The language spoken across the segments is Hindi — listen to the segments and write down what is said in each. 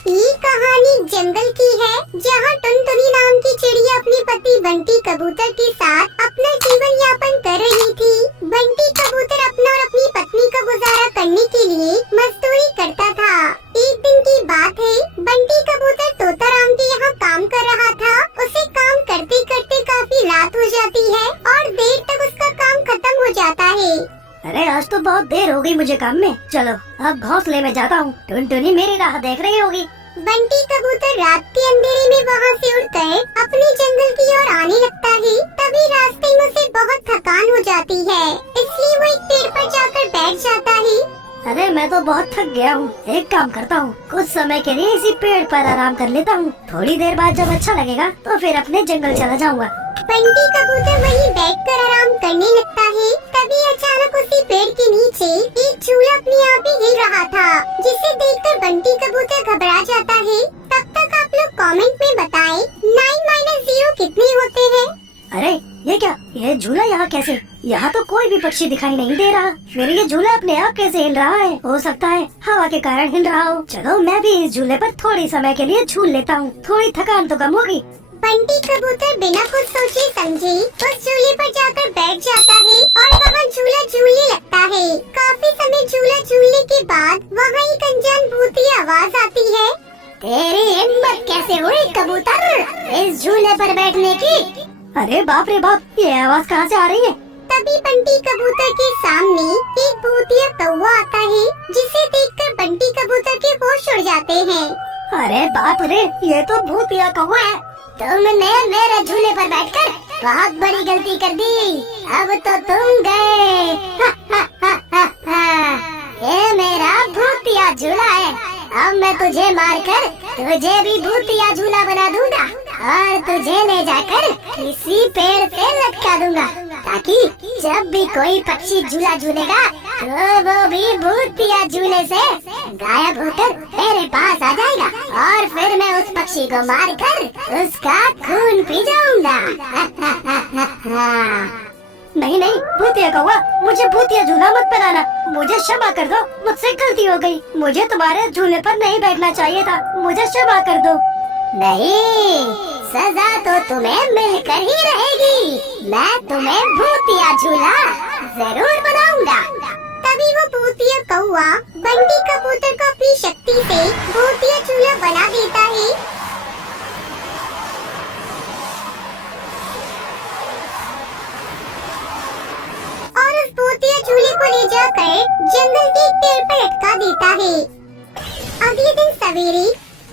ये कहानी जंगल की है, जहाँ टुनटुनी नाम की चिड़िया अपने पति बंटी कबूतर के साथ अपना जीवन यापन कर रही थी। बंटी कबूतर अपना और अपनी पत्नी का गुजारा करने के लिए मजदूरी करता था। एक दिन की बात है, बंटी कबूतर तोताराम के यहाँ काम कर रहा था। उसे काम करते करते काफी रात हो जाती है और देर तक उसका काम खत्म हो जाता है। अरे आज तो बहुत देर हो गई मुझे काम में। चलो अब घोंसले में जाता हूँ। टुनटुनी मेरी राह देख रही होगी। बंटी कबूतर रात के अंधेरे में वहाँ से उड़कर अपने जंगल की ओर आने लगता है। तभी रास्ते में उसे बहुत थकान हो जाती है, इसलिए वो एक पेड़ पर जाकर बैठ जाता है। अरे मैं तो बहुत थक गया हूँ। एक काम करता हूँ, कुछ समय के लिए इसी पेड़ पर आराम कर लेता हूँ। थोड़ी देर बाद जब अच्छा लगेगा तो फिर अपने जंगल चला जाऊँगा। बंटी कबूतर वहीं बैठकर आराम करने लगता है। तभी अचानक उसी पेड़ के नीचे एक झूला अपने आप ही गिर रहा था, जिसे देखकर बंटी कबूतर घबरा जाता है। तब तक आप लोग कमेंट में बताएं 9 - 0 कितने होते हैं। अरे ये क्या, ये झूला यहाँ कैसे? यहाँ तो कोई भी पक्षी दिखाई नहीं दे रहा। फिर ये झूला अपने आप कैसे हिल रहा है? हो सकता है हवा के कारण हिल रहा हो। चलो मैं भी इस झूले पर थोड़ी समय के लिए झूल लेता हूँ, थोड़ी थकान तो कम होगी। बंटी कबूतर बिना कुछ सोचे समझे उस झूले पर जाकर बैठ जाता है और वहाँ झूला झूलने लगता है। काफी समय झूला झूलने के बाद वहाँ एक अनजान भूती आवाज आती है। तेरी हिम्मत कैसे हुई कबूतर इस झूले पर बैठने की? अरे बाप रे बाप, ये आवाज कहाँ से आ रही है? तभी बंटी कबूतर के सामने एक भूतिया कौवा आता है, जिसे देखकर बंटी कबूतर के होश उड़ जाते हैं। अरे बाप रे, ये तो भूतिया कौवा है। तुमने मेरे झूले पर बैठकर बहुत बड़ी गलती कर दी। अब तो तुम गए। ये मेरा भूतिया झूला है। अब मैं तुझे मारकर तुझे भी भूतिया झूला बना दूंगा और तुझे ले जाकर किसी पेड़ से लटका दूंगा, ताकि जब भी कोई पक्षी झूला झूलेगा तो वो भी भूतिया झूले से गायब होकर मेरे पास आ जाएगा और फिर मैं उस पक्षी को मारकर उसका खून पी जाऊंगा। नहीं नहीं भूतिया कौवा, मुझे भूतिया झूला मत बनाना। मुझे क्षमा कर दो, मुझसे गलती हो गई। मुझे तुम्हारे झूले पर नहीं बैठना चाहिए था, मुझे क्षमा कर दो। नहीं, सजा तो तुम्हें मिलकर ही रहेगी। मैं तुम्हें भूतिया झूला जरूर बनाऊंगा। तभी वो भूतिया कौवा बंटी कबूतर को अपनी शक्ति से भूतिया झूला बना देता है। और उस भूतिया झूले को ले जाकर जंगल के एक पेड़ पर लटका देता है। अगले दिन सवेरे,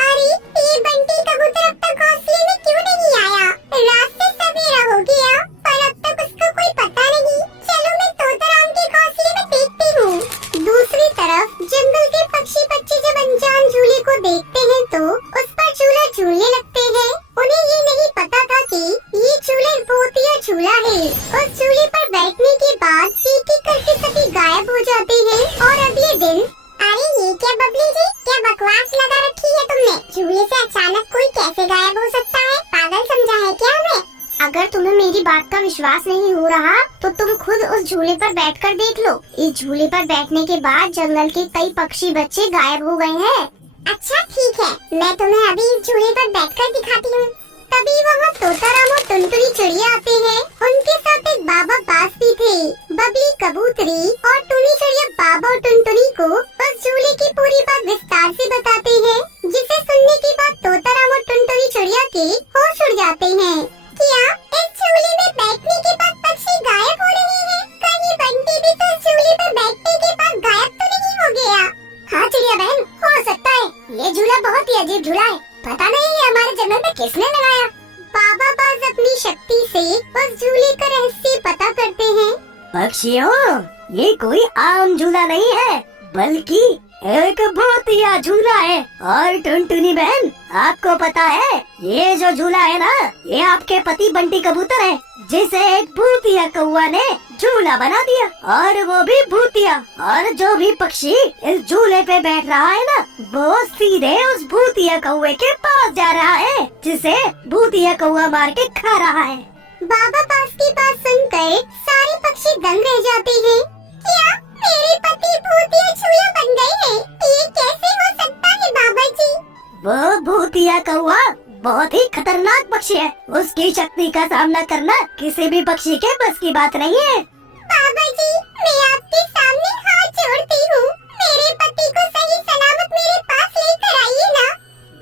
अरे ये बंटी कबूतर अब तक घोंसले में क्यों नहीं आया? रात से सवेरा हो गया पर अब तक उसका कोई पता नहीं। चलो मैं तोताराम के घोंसले में देखती हूँ। दूसरी तरफ जंगल के पक्षी बच्चे जब अनजान झूले को देखते हैं तो उस पर झूला झूलने लगते हैं। उन्हें ये नहीं पता था कि ये झूला भूतिया झूला है। उस झूले पर बैठने के बाद एक एक करके सभी गायब हो जाते हैं। और अगले दिन, अरे ये क्या बबली जी, क्या बकवास लगा रखी है तुमने? झूले से अचानक कोई कैसे गायब हो सकता है? पागल समझा है क्या हमें? अगर तुम्हें मेरी बात का विश्वास नहीं हो रहा तो तुम खुद उस झूले पर बैठकर देख लो। इस झूले पर बैठने के बाद जंगल के कई पक्षी बच्चे गायब हो गए हैं। अच्छा ठीक है, मैं तुम्हें अभी इस झूले पर बैठकर दिखाती हूँ। तभी वहाँ तोताराम और टुनटुनी चिड़िया आते हैं। उनके साथ एक बाबा बास भी थे। बबली कबूतरी और टुनी चिड़िया बाबा और टुनटुनी को उस झूले की पूरी बात विस्तार से बताते हैं, जिसे सुनने के बाद तोताराम और टुनटुनी चिड़िया के होश उड़ जाते हैं। क्या इस झूले में बैठने के बाद पक्षी गायब हो रहे हैं? कहीं बंटी भी तो इस झूले पर बैठने के बाद गायब तो नहीं हो गया? हाँ चिड़िया बहन, हो सकता है। ये झूला बहुत ही अजीब झूला है, पता नहीं ये हमारे जंगल में किसने लगाया। बाबा बाज अपनी शक्ति से उस झूले का रहस्य पता करते हैं। पक्षियों, ये कोई आम झूला नहीं है, बल्कि एक भूतिया झूला है। और टुनटुनी बहन, आपको पता है ये जो झूला है ना, ये आपके पति बंटी कबूतर है, जिसे एक भूतिया कौवा ने झूला बना दिया, और वो भी भूतिया। और जो भी पक्षी इस झूले पे बैठ रहा है ना, वो सीधे उस भूतिया कौवे के पास जा रहा है, जिसे भूतिया कौवा मार के खा रहा है। बाबा पास की बात सुनकर सारे पक्षी दंग रह जाते हैं। क्या मेरे पति भूतिया झूला बन गए हैं? ये कैसे हो सकता है बाबा जी? वो भूतिया कौवा बहुत ही खतरनाक पक्षी है। उसकी शक्ति का सामना करना किसी भी पक्षी के बस की बात नहीं है। बाबा जी, मैं आपके सामने हाथ जोड़ती हूँ। मेरे पति को सही सलामत मेरे पास लेकर आइए ना।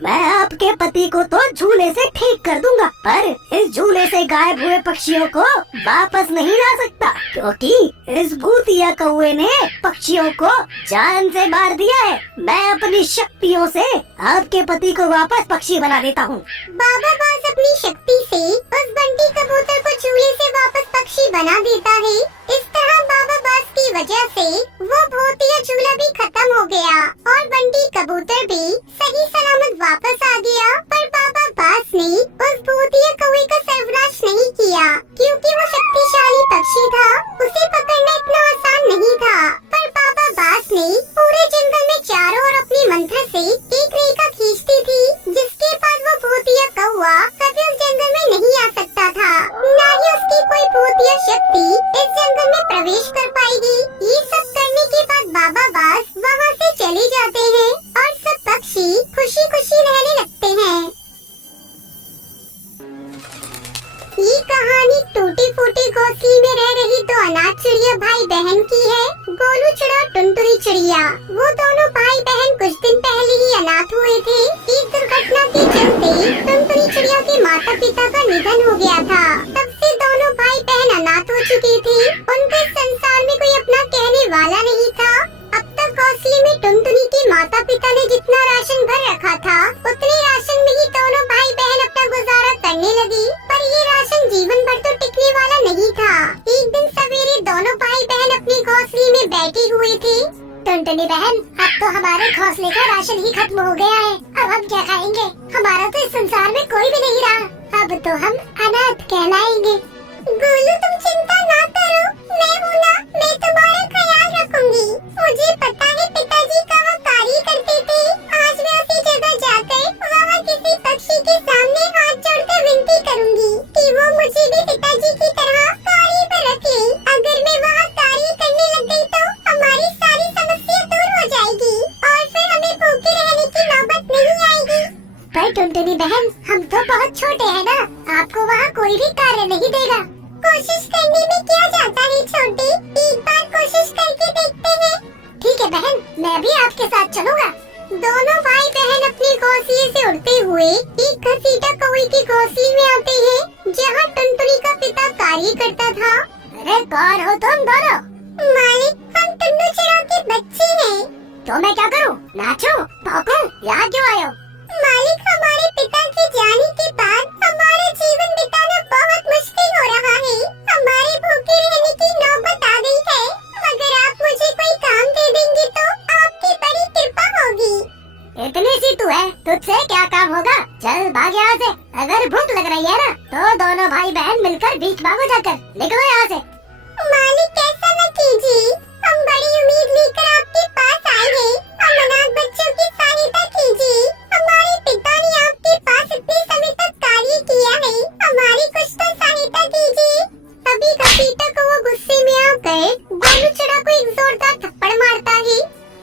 मैं आपके पति को तो झूले से ठीक कर दूंगा, पर इस झूले से गायब हुए पक्षियों को वापस नहीं ला सकता, क्योंकि इस भूतिया कौवे ने पक्षियों को जान से मार दिया है। मैं अपनी शक्तियों से आपके पति को वापस पक्षी बना देता हूँ। बाबा बास अपनी शक्ति से उस बंटी कबूतर को झूले से वापस पक्षी बना देता है। इस तरह बाबा बास की वजह से वो भूतिया झूला भी खत्म हो गया और बंटी कबूतर भी सही सलामत वापस आ गया। पर बाबा बास ने उस भूतिया कौवे का सर्वनाश नहीं किया, क्योंकि वो शक्तिशाली पक्षी था। उसे पकड़ना इतना आसान नहीं था। पर बाबा बास ने पूरे जंगल में चारों ओर अपनी मंत्र से एक रेखा खींचती थी, जिसके बाद वो भूतिया कौवा कभी उस जंगल में नहीं आ सकता था। न ही उसकी कोई भूतिया शक्ति इस जंगल में प्रवेश कर पाएगी। ये सब करने के बाद बाबा बास वहाँ से चले जाते हैं और सब पक्षी खुशी खुशी रहने लगते हैं। ये कहानी टूटी फूटी घोंसले में रह रही दो अनाथ चिड़िया भाई बहन की है। गोलू चिड़िया और टुनटुनी चिड़िया, वो दोनों भाई बहन कुछ दिन पहले ही अनाथ हुए थे। एक दुर्घटना के चलते टुनटुनी चिड़िया के माता पिता का निधन हो गया था। तब से दोनों भाई बहन अनाथ हो चुके थे। उनके संसार में कोई अपना कहने वाला नहीं था। अब तक घोंसले में टुनटुनी के माता पिता ने जितना राशन भर रखा था, उतने राशन में ही दोनों भाई बहन अपना गुजारा करने लगी। पर ये राशन जीवन भर तो टिकने वाला नहीं था। एक दिन सवेरे दोनों भाई बहन अपने घोंसले में बैठे हुए थे। टुनटुनी बहन, अब तो हमारे घोंसले का राशन ही खत्म हो गया है। अब हम क्या खाएंगे? हमारा तो इस संसार में कोई भी नहीं रहा। अब तो हम अनाथ कहलाएंगे। गोलू, तुम चिंता ना करो, मैं हूँ ना, मैं तुम्हारा ख्याल रखूंगी। मुझे पता है पिताजी कहाँ कार्य करते थे। आज मैं उसी जगह जाकर वहाँ किसी पक्षी के सामने हाथ जोड़कर विनती करूंगी कि वो मुझे भी पिताजी की तरह कार्य पर रखे। अगर मैं वहाँ कार्य करने लग गई तो हमारी सारी समस्या दूर हो जाएगी और फिर हमें भूखे रहने की नौबत नहीं आएगी। पर टुनटुनी बहन, हम तो बहुत छोटे हैं ना, आपको वहाँ कोई भी कार्य नहीं देगा। कोशिश करने में क्या जाता है छोटे, एक बार कोशिश करके देखते हैं। ठीक है बहन, मैं भी आपके साथ चलूँगा। दोनों भाई बहन अपने घोंसले से उड़ते हुए एक घसीटा कौवे के घोंसले में आते हैं, जहाँ टुनटुनी का पिता कार्य करता था। अरे कौन हो तुम दोनों? मालिक, हम टुन्नू चिड़िया के बच्चे हैं। तो मैं क्या करूँ? नाचूं, भौंकूं? यहाँ क्यों आए हो? मालिक, हमारे पिता के जाने के बाद हमारा जीवन बिताना बहुत मुश्किल हो रहा है। हमारे भूखे रहने की नौबत आ गई है। अगर आप मुझे कोई काम दे देंगे तो आपकी बड़ी कृपा होगी। इतनी सी तू है, तुझसे क्या काम होगा? चल भाग यहाँ से। अगर भूख लग रही है ना, तो दोनों भाई बहन मिलकर भीख मांगो जाकर। निकलो यहाँ से। मालिक, ऐसा न कीजिए, हम बड़ी उम्मीद लेकर आपके पास आए हैं। हम अनाथ बच्चों की सहायता कीजिए। हमारे पिता ने आपके पास इतने समय तक कार्य किया है, हमारी कुछ तो सहायता कीजिए। तभी घसीटा को वो गुस्से में आकर गोलू चिड़िया को एक जोरदार थप्पड़ मारता है।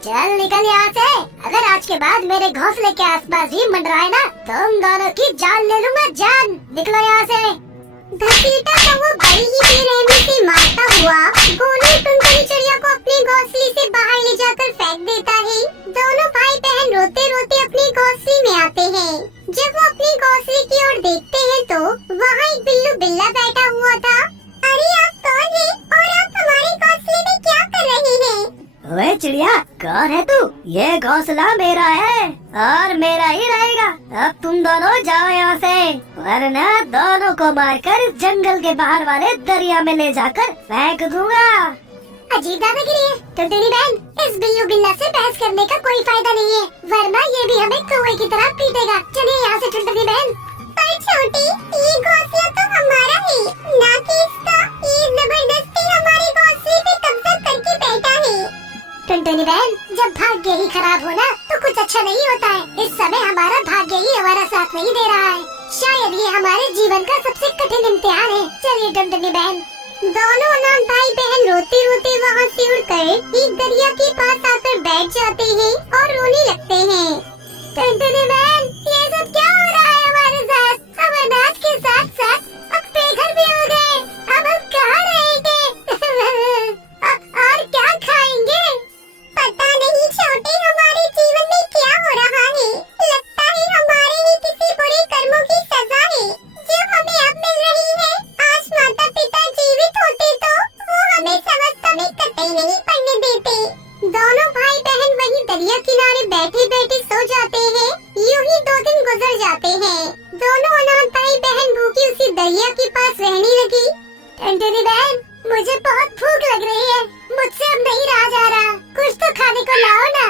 चल निकल यहाँ से। अगर आज के बाद मेरे घोंसले के आसपास ही मंडराए ना, तुम दोनों की जान ले लूंगा। जान, निकलो यहाँ से। घसीटा को वो बड़ी ही बेरहमी से मारता हुआ गोलू टुनटुनी चिड़िया को अपने घोंसले से बाहर ले जाकर फेंक देता है। दोनों भाई बहन रोते रोते अपने घोंसले में आते हैं। जब वो अपने घोंसले की ओर देखते हैं तो वहाँ एक बिल्लू बिल्ला बैठा हुआ था। अरे आप कौन हैं और आप हमारे घोंसले में क्या कर रहे हैं? ओए चिड़िया, कौन है तू? ये घोंसला मेरा है और मेरा ही रहेगा। अब तुम दोनों जाओ यहाँ से, वरना दोनों को मारकर जंगल के बाहर वाले दरिया में ले जाकर फेंक दूंगा। अजीब दादागिरी है। टुनटुनी बहन, इस बिल्लू बिल्ला से बहस करने का कोई फायदा नहीं है, वरना ये भी हमें कौवे की तरह पीटेगा। चलिए यहाँ से टुनटुनी बहन। पर छोटी, ये घोंसला तो हमारा है, ना कि इसका। ये जबरदस्ती हमारे घोंसले पे कब्जा करके बैठा है। टुनटुनी बहन, जब भाग्य ही खराब हो ना, तो कुछ अच्छा नहीं होता है। इस समय हमारा भाग्य ही हमारा साथ नहीं दे रहा है। शायद ये हमारे जीवन का सबसे कठिन इम्तिहान है। चलिए टुनटुनी बहन। दोनों अनाथ भाई बहन रोते रोते वहाँ से उड़कर एक दरिया के पास आकर बैठ जाते हैं और रोने लगते हैं। टुनटुनी बहन, दोनों अनाथ भाई बहन भूखी उसी दरिया के पास रहने लगी। टुनटुनी बहन, मुझे बहुत भूख लग रही है, मुझसे अब नहीं रहा जा रहा, कुछ तो खाने को लाओ ना।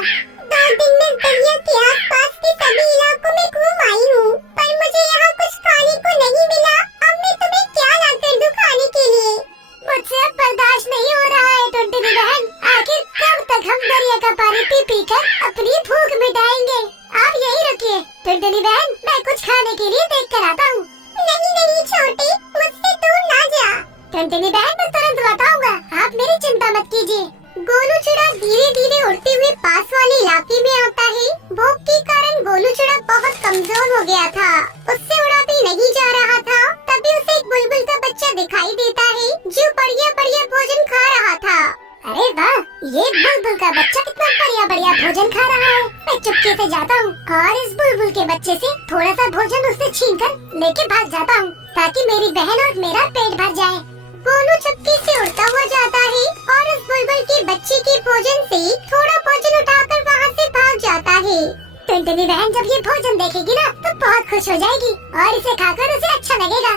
2 दिन में दरिया के आसपास के सभी इलाकों में घूम आई हूँ, पर मुझे यहाँ कुछ खाने को नहीं मिला। अब मैं तुम्हें क्या ला कर दूँ खाने के लिए? मुझसे अब बर्दाश्त नहीं हो रहा है टुनटुनी बहन। आखिर कब तक हम दरिया का पानी पी पी कर अपनी भूख मिटाएंगे? आप यही रखिए टुनटुनी बहन, मैं कुछ खाने के लिए देख कर आता हूँ। नहीं नहीं छोटे, मुझसे दूर ना जा। टुनटुनी बहन, मैं तुरंत बताऊंगा, आप मेरी चिंता मत कीजिए। गोलू चिड़ा धीरे धीरे उड़ते हुए पास वाले इलाके में आता है। भूख के कारण गोलू चिड़ा बहुत कमजोर हो गया था, उससे उड़ा भी नहीं जा रहा था। तभी उसे एक बुलबुल का बच्चा दिखाई देता है जो बढ़िया बढ़िया भोजन खा रहा था। अरे वाह, ये बुलबुल का बच्चा कितना बढ़िया बढ़िया भोजन खा रहा है। मैं चुपके से जाता हूँ और इस बुलबुल के बच्चे से थोड़ा सा भोजन उससे छीन कर लेके भाग जाता हूँ, ताकि मेरी बहन और मेरा पेट भर जाए। गोलू चुपके से उड़ता हुआ जाता है और उस बुलबुल के बच्चे के भोजन से थोड़ा भोजन उठाकर वहाँ से भाग जाता है। टुनटुनी बहन जब ये भोजन देखेगी ना तो बहुत खुश हो जाएगी और इसे खाकर उसे अच्छा लगेगा।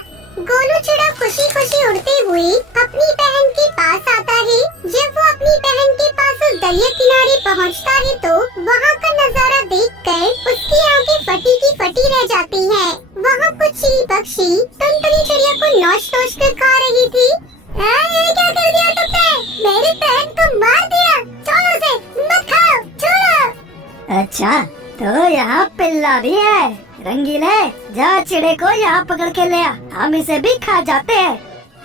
गोलू चिड़ा खुशी खुशी उड़ते हुए अपनी बहन के पास आता है। जब वो अपनी बहन के पास उस दरिया किनारे पहुँचता है तो वहाँ का नजारा देखकर उसकी आंखें फटी की फटी रह जाती हैं। वहाँ कुछ चिड़ी पक्षी टुनटुनी चिड़िया को नोच नोच कर खा रही थी। ये क्या कर दिया तुमने? मेरी बहन को मार दिया, छोड़ो उसे, मत खाओ, छोड़ो। अच्छा, तो यहाँ पिल्ला भी है। रंगीले, जा चिड़े को यहाँ पकड़ के ले आ, हम इसे भी खा जाते हैं।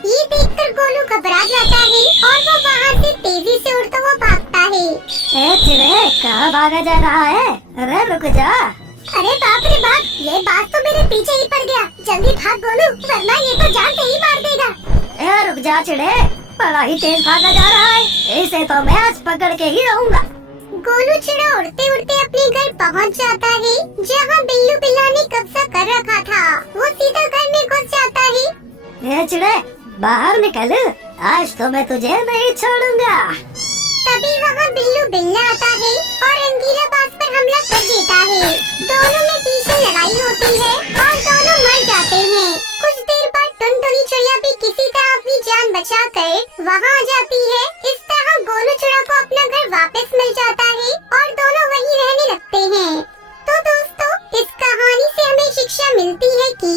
ये देखकर गोलू घबरा जाता है और वो वहाँ से तेजी से उड़ता हुआ भागता है। ए चिड़े, कहाँ भागा जा रहा है? अरे रुक जा। अरे बाप रे बाप, ये बात तो मेरे पीछे ही पड़ गया। जल्दी भाग गोलू, वरना ये तो जान से ही मार देगा। ए रुक जा चिड़े, बड़ा ही तेज भागा जा रहा है, इसे तो मैं आज पकड़ के ही रहूँगा। गोलू चिड़ा उड़ते उड़ते अपने घर पहुंच जाता है, जहां बिल्लू बिल्ला ने कब्जा कर रखा था। वो सीधा घर में घुस जाता है। ए चिड़े, बाहर निकल, आज तो मैं तुझे नहीं छोड़ूंगा। तभी वहाँ बिल्लू बिल्ला आता है और रंगीला बाज पर हमला कर देता है। दोनों में भीषण लड़ाई होती है और दोनों मर जाते हैं। कुछ देर बाद टुनटुनी चिड़िया भी किसी तरह अपनी जान बचाकर वहाँ आ जाती है। इस तरह गोलू चिड़ा को अपना घर वापस मिल जाता है और दोनों वहीं रहने लगते हैं। तो दोस्तों, इस कहानी से हमें शिक्षा मिलती है कि